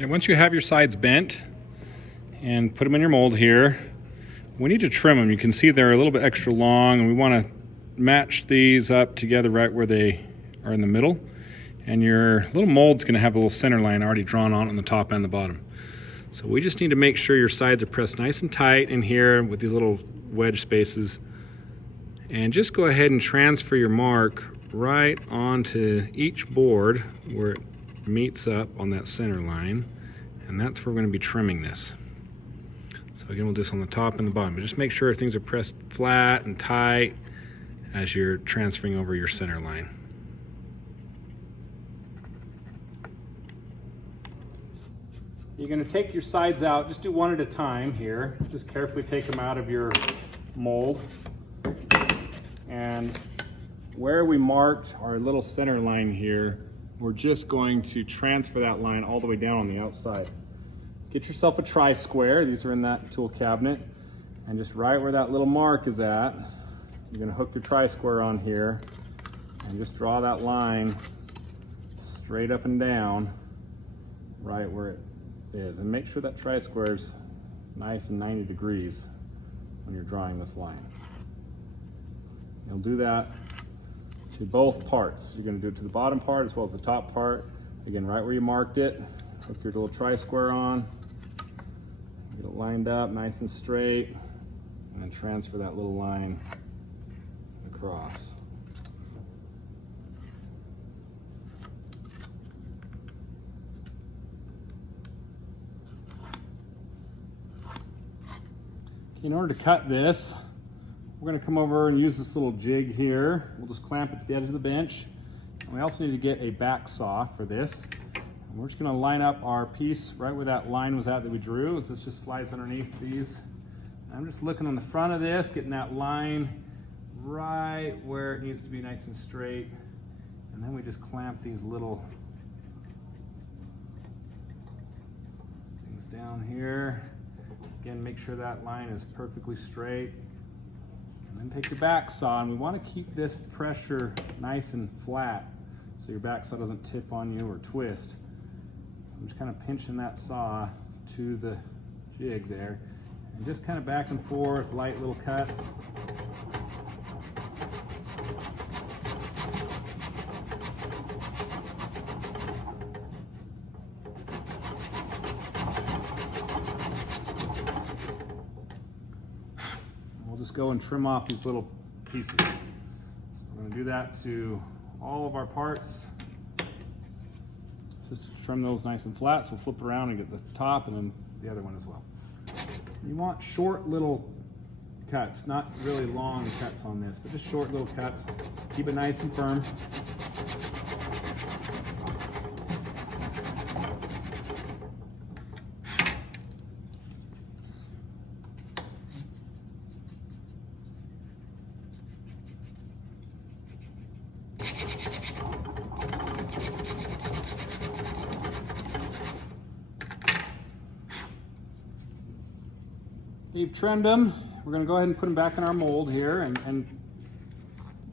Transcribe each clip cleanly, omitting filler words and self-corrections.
Okay, once you have your sides bent and put them in your mold here, we need to trim them. You can see they're a little bit extra long, and we want to match these up together right where they are in the middle. And your little mold's going to have a little center line already drawn on the top and the bottom. So we just need to make sure your sides are pressed nice and tight in here with these little wedge spaces. And just go ahead and transfer your mark right onto each board where it meets up on that center line. And that's where we're going to be trimming this. So again, we'll do this on the top and the bottom, but just make sure things are pressed flat and tight as you're transferring over your center line. You're going to take your sides out, just do one at a time here. Just carefully take them out of your mold. And where we marked our little center line here, we're just going to transfer that line all the way down on the outside. Get yourself a tri-square, these are in that tool cabinet, and just right where that little mark is at, you're going to hook your tri-square on here and just draw that line straight up and down right where it is. And make sure that tri-square is nice and 90 degrees when you're drawing this line. You'll do that to both parts. You're going to do it to the bottom part as well as the top part. Again, right where you marked it, hook your little tri-square on, get it lined up nice and straight, and then transfer that little line across. In order to cut this, we're going to come over and use this little jig here. We'll just clamp it to the edge of the bench. And we also need to get a back saw for this. And we're just going to line up our piece right where that line was at that we drew. This just slides underneath these. And I'm just looking on the front of this, getting that line right where it needs to be nice and straight. And then we just clamp these little things down here. Again, make sure that line is perfectly straight. And then take your back saw, and we want to keep this pressure nice and flat so your back saw doesn't tip on you or twist. So I'm just kind of pinching that saw to the jig there, and just kind of back and forth, light little cuts. Just go and trim off these little pieces. So we're going to do that to all of our parts. Just to trim those nice and flat. So we'll flip around and get the top and then the other one as well. You want short little cuts, not really long cuts on this, but just short little cuts. Keep it nice and firm. You've trimmed them. We're going to go ahead and put them back in our mold here, and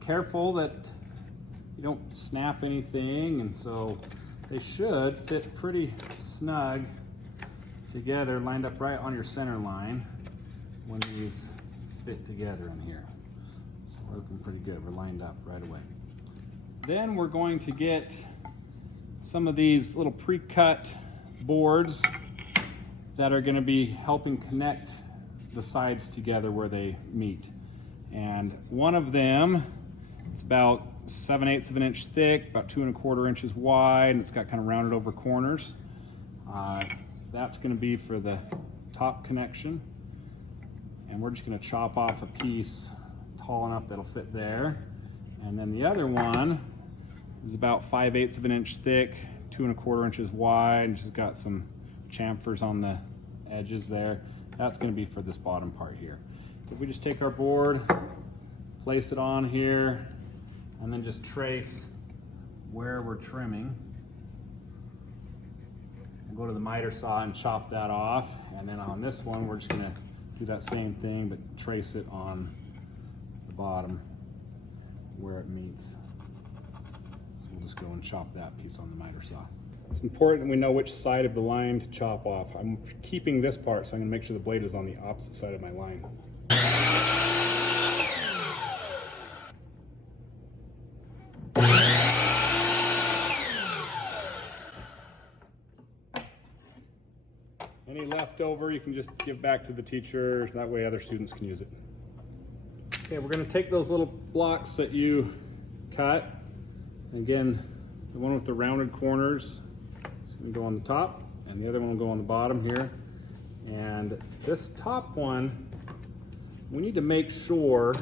careful that you don't snap anything, and so they should fit pretty snug together, lined up right on your center line when these fit together in here. So we're looking pretty good. We're lined up right away. Then we're going to get some of these little pre-cut boards that are going to be helping connect the sides together where they meet. And one of them is about 7/8 of an inch thick, about 2 1/4 inches wide, and it's got kind of rounded over corners. That's going to be for the top connection. And we're just going to chop off a piece tall enough that'll fit there. And then the other one is about 5/8 of an inch thick, 2 1/4 inches wide, and just got some chamfers on the edges there. That's going to be for this bottom part here. If we just take our board, place it on here, and then just trace where we're trimming. We'll go to the miter saw and chop that off. And then on this one, we're just going to do that same thing, but trace it on the bottom where it meets. So we'll just go and chop that piece on the miter saw. It's important we know which side of the line to chop off. I'm keeping this part, so I'm going to make sure the blade is on the opposite side of my line. Any leftover you can just give back to the teacher, that way other students can use it. Okay, we're going to take those little blocks that you cut. Again, the one with the rounded corners is going to go on the top, and the other one will go on the bottom here. And this top one, we need to make sure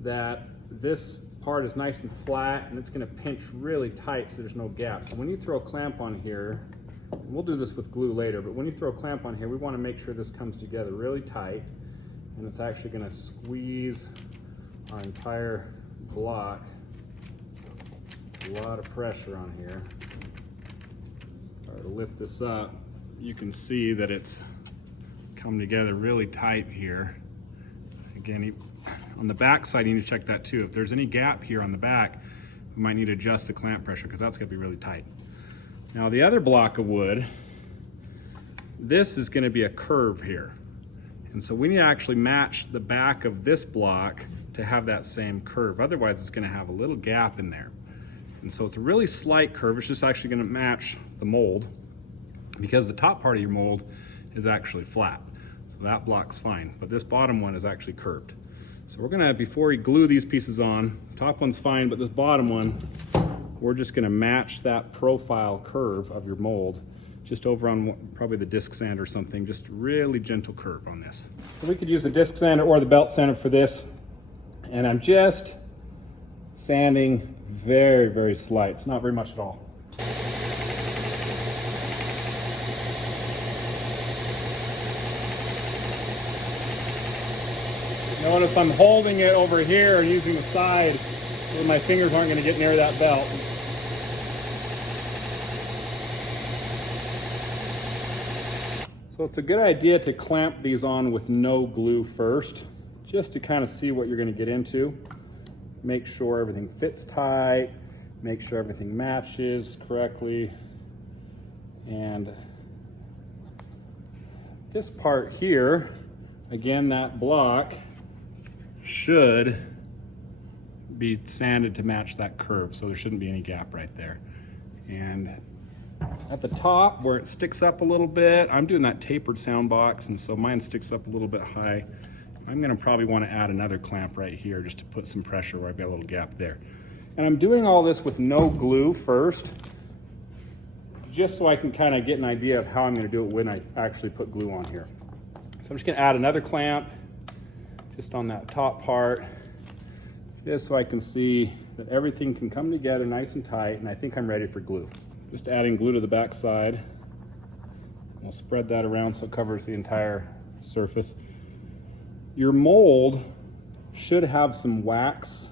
that this part is nice and flat, and it's going to pinch really tight so there's no gap. So when you throw a clamp on here, and we'll do this with glue later, but when you throw a clamp on here, we want to make sure this comes together really tight, and it's actually going to squeeze our entire block. A lot of pressure on here. If I were to lift this up, you can see that it's come together really tight here. Again, on the back side, you need to check that too. If there's any gap here on the back, we might need to adjust the clamp pressure because that's going to be really tight. Now the other block of wood, this is going to be a curve here. And so we need to actually match the back of this block to have that same curve. Otherwise it's going to have a little gap in there. And so it's a really slight curve. It's just actually going to match the mold because the top part of your mold is actually flat. So that block's fine, but this bottom one is actually curved. So we're going to, before we glue these pieces on, top one's fine, but this bottom one, we're just going to match that profile curve of your mold just over on probably the disc sand or something, just really gentle curve on this. So we could use the disc sander or the belt sander for this. And I'm just sanding very, very slight. It's not very much at all. Notice I'm holding it over here and using the side so my fingers aren't going to get near that belt. So it's a good idea to clamp these on with no glue first, just to kind of see what you're going to get into. Make sure everything fits tight, make sure everything matches correctly. And this part here, again, that block should be sanded to match that curve, so there shouldn't be any gap right there. And at the top where it sticks up a little bit, I'm doing that tapered sound box, and so mine sticks up a little bit high. I'm going to probably want to add another clamp right here just to put some pressure where I've got a little gap there. And I'm doing all this with no glue first, just so I can kind of get an idea of how I'm going to do it when I actually put glue on here. So I'm just going to add another clamp just on that top part, just so I can see that everything can come together nice and tight, and I think I'm ready for glue. Just adding glue to the back side. We'll spread that around so it covers the entire surface. Your mold should have some wax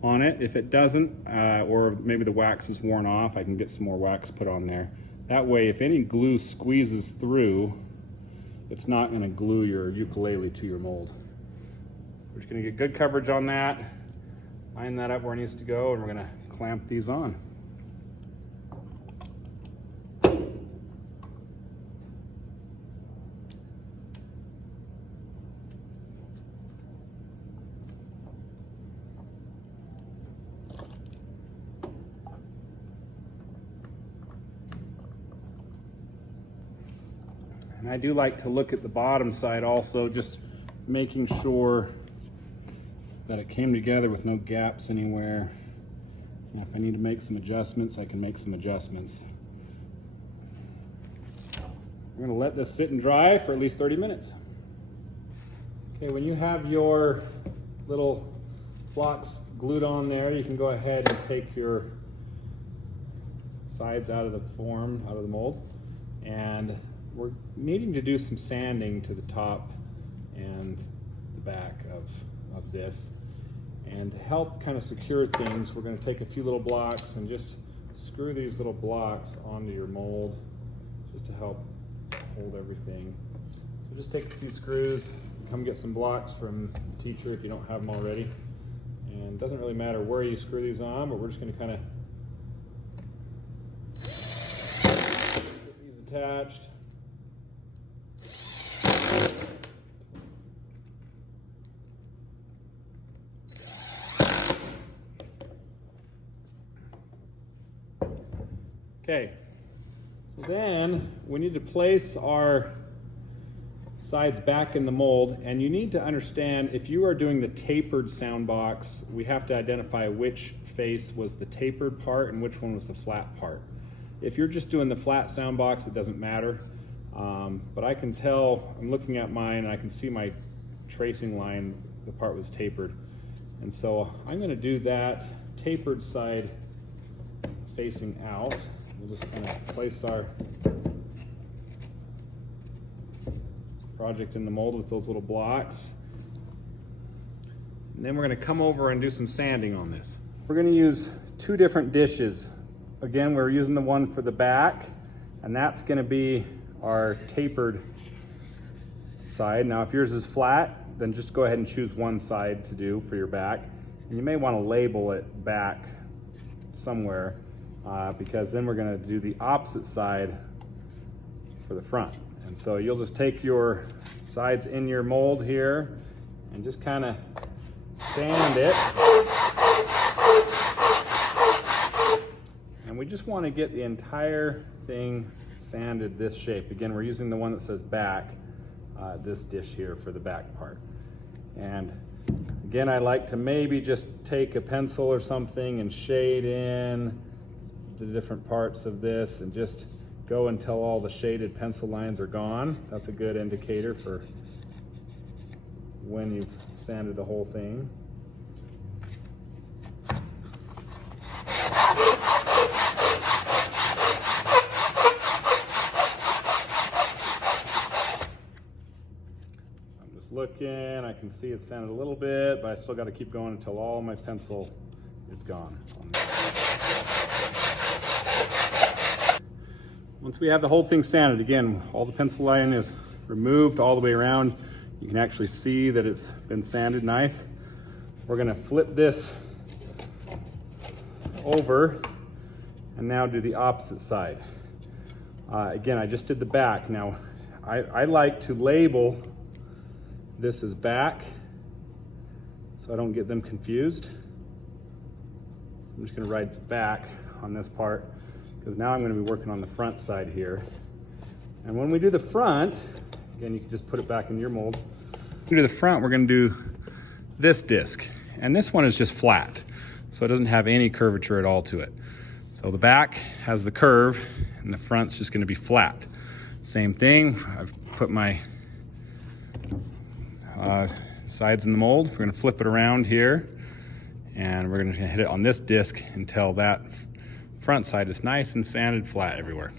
on it. If it doesn't, or maybe the wax is worn off, I can get some more wax put on there. That way, if any glue squeezes through, it's not going to glue your ukulele to your mold. We're just going to get good coverage on that, line that up where it needs to go, and we're going to clamp these on. And I do like to look at the bottom side also, just making sure that it came together with no gaps anywhere. And if I need to make some adjustments, I can make some adjustments. We're going to let this sit and dry for at least 30 minutes. Okay, when you have your little blocks glued on there, you can go ahead and take your sides out of the form, out of the mold, and we're needing to do some sanding to the top and the back of this. And to help kind of secure things, we're going to take a few little blocks and just screw these little blocks onto your mold just to help hold everything. So just take a few screws, come get some blocks from the teacher if you don't have them already. And it doesn't really matter where you screw these on, but we're just going to kind of attached. Okay, so then we need to place our sides back in the mold, and you need to understand, if you are doing the tapered sound box, we have to identify which face was the tapered part and which one was the flat part. If you're just doing the flat sound box, it doesn't matter, but I can tell, I'm looking at mine and I can see my tracing line, the part was tapered, and so I'm going to do that tapered side facing out. We'll just kind of place our project in the mold with those little blocks. And then we're going to come over and do some sanding on this. We're going to use two different dishes. Again, we're using the one for the back, and that's going to be our tapered side. Now, if yours is flat, then just go ahead and choose one side to do for your back. And you may want to label it back somewhere, because then we're going to do the opposite side for the front. And so you'll just take your sides in your mold here and just kind of sand it. And we just want to get the entire thing sanded this shape. Again, we're using the one that says back, this dish here for the back part. And again, I like to maybe just take a pencil or something and shade in the different parts of this and just go until all the shaded pencil lines are gone. That's a good indicator for when you've sanded the whole thing. I'm just looking, I can see it's sanded a little bit, but I still got to keep going until all my pencil is gone. Once we have the whole thing sanded, again, all the pencil line is removed all the way around. You can actually see that it's been sanded nice. We're gonna flip this over and now do the opposite side. Again, I just did the back. Now, I like to label this as back so I don't get them confused. I'm just gonna write back on this part, because now I'm going to be working on the front side here. And when we do the front, again, you can just put it back in your mold. When we do the front, we're going to do this disc. And this one is just flat, so it doesn't have any curvature at all to it. So the back has the curve, and the front's just going to be flat. Same thing, I've put my sides in the mold. We're going to flip it around here, and we're going to hit it on this disc until that front side is nice and sanded flat everywhere.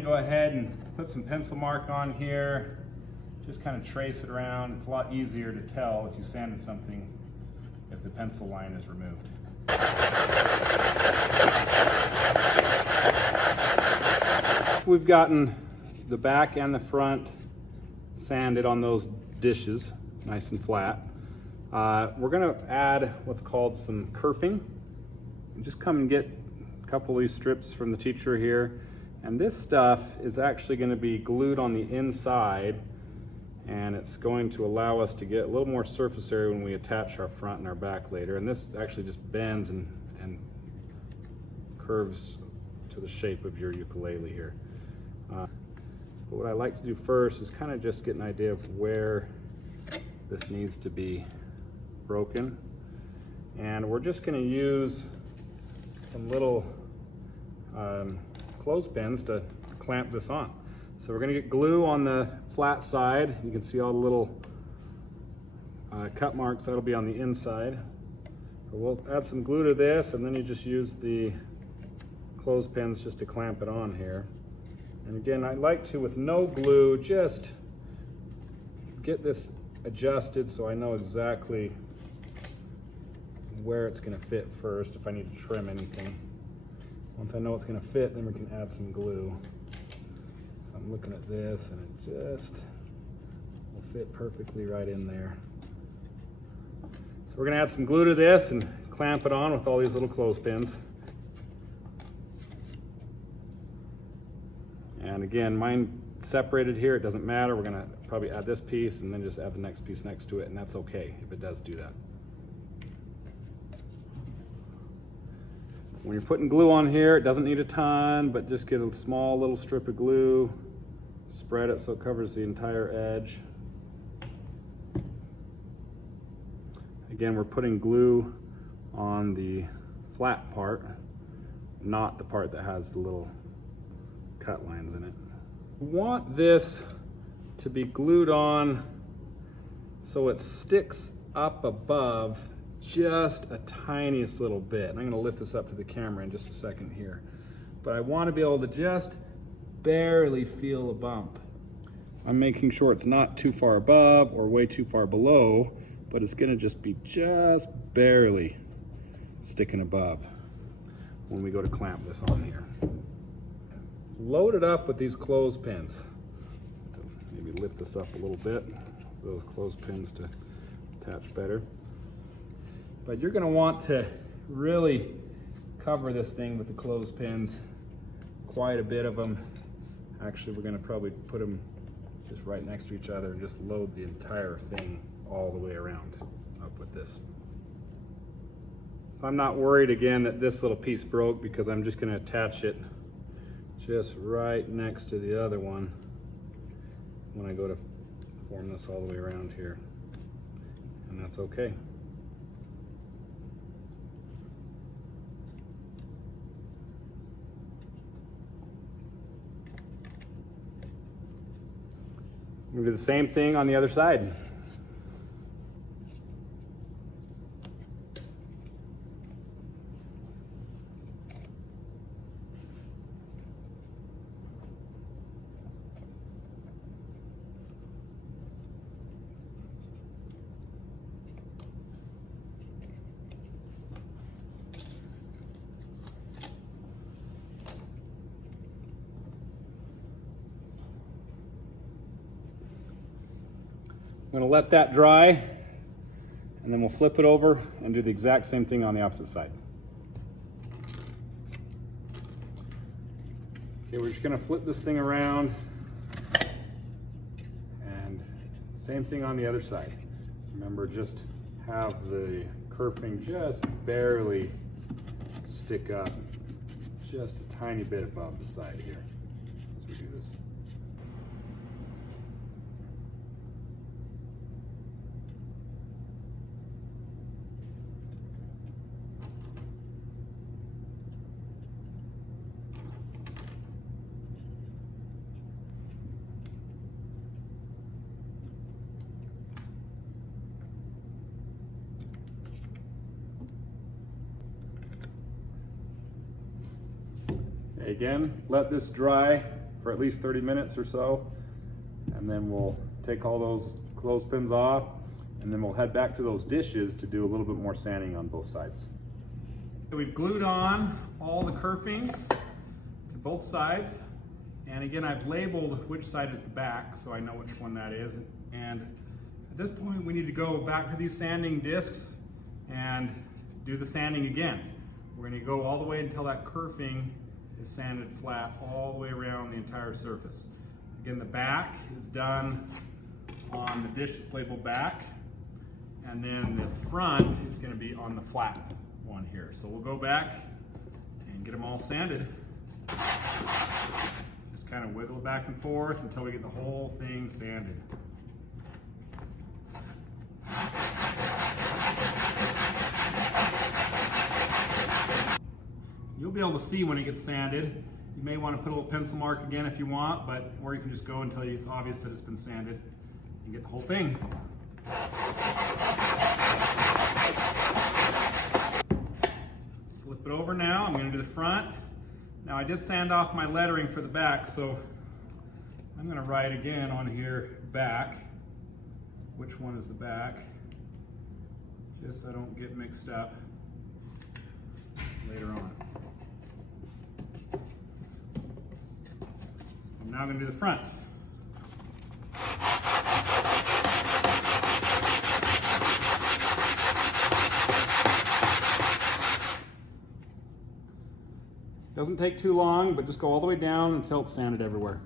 Go ahead and put some pencil mark on here. Just kind of trace it around. It's a lot easier to tell if you sanded something if the pencil line is removed. We've gotten the back and the front sanded on those dishes, nice and flat. We're going to add what's called some kerfing. Just come and get a couple of these strips from the teacher here. And this stuff is actually going to be glued on the inside, and it's going to allow us to get a little more surface area when we attach our front and our back later. And this actually just bends and curves to the shape of your ukulele here. But what I like to do first is kind of just get an idea of where this needs to be broken, and we're just going to use some little clothespins to clamp this on. So we're going to get glue on the flat side. You can see all the little cut marks that'll be on the inside. But we'll add some glue to this, and then you just use the clothespins just to clamp it on here. And again, I like to, with no glue, just get this adjusted so I know exactly where it's going to fit first if I need to trim anything. Once I know it's going to fit, then we can add some glue. So I'm looking at this, and it just will fit perfectly right in there. So we're going to add some glue to this and clamp it on with all these little clothespins. again, mine separated here, it doesn't matter. We're gonna probably add this piece and then just add the next piece next to it, and that's okay if it does do that. When you're putting glue on here, it doesn't need a ton, but just get a small little strip of glue, spread it so it covers the entire edge. Again, we're putting glue on the flat part, not the part that has the little cut lines in it. We want this to be glued on so it sticks up above just a tiniest little bit. And I'm going to lift this up to the camera in just a second here. But I want to be able to just barely feel a bump. I'm making sure it's not too far above or way too far below, but it's going to just be just barely sticking above when we go to clamp this on here. Load it up with these clothespins. Maybe lift this up a little bit for those clothespins to attach better. But you're going to want to really cover this thing with the clothespins, quite a bit of them. Actually, we're going to probably put them just right next to each other and just load the entire thing all the way around up with this. So I'm not worried again that this little piece broke, because I'm just going to attach it just right next to the other one when I go to form this all the way around here, and that's okay. We're gonna do the same thing on the other side. I'm going to let that dry, and then we'll flip it over and do the exact same thing on the opposite side. Okay, we're just going to flip this thing around, and same thing on the other side. Remember, just have the kerfing just barely stick up, just a tiny bit above the side here as we do this. Again, let this dry for at least 30 minutes or so, and then we'll take all those clothespins off, and then we'll head back to those dishes to do a little bit more sanding on both sides. So we've glued on all the kerfing to both sides, and again, I've labeled which side is the back so I know which one that is. And at this point, we need to go back to these sanding discs and do the sanding again. We're going to go all the way until that kerfing is sanded flat all the way around the entire surface. Again, the back is done on the dish that's labeled back, and then the front is going to be on the flat one here. So we'll go back and get them all sanded. Just kind of wiggle it back and forth until we get the whole thing sanded. You'll be able to see when it gets sanded. You may want to put a little pencil mark again if you want, or you can just go until it's obvious that it's been sanded and get the whole thing. Flip it over now. I'm going to do the front. Now I did sand off my lettering for the back, so I'm going to write again on here back. Which one is the back? Just so I don't get mixed up later on. I'm now going to do the front. Doesn't take too long, but just go all the way down until it's sanded everywhere.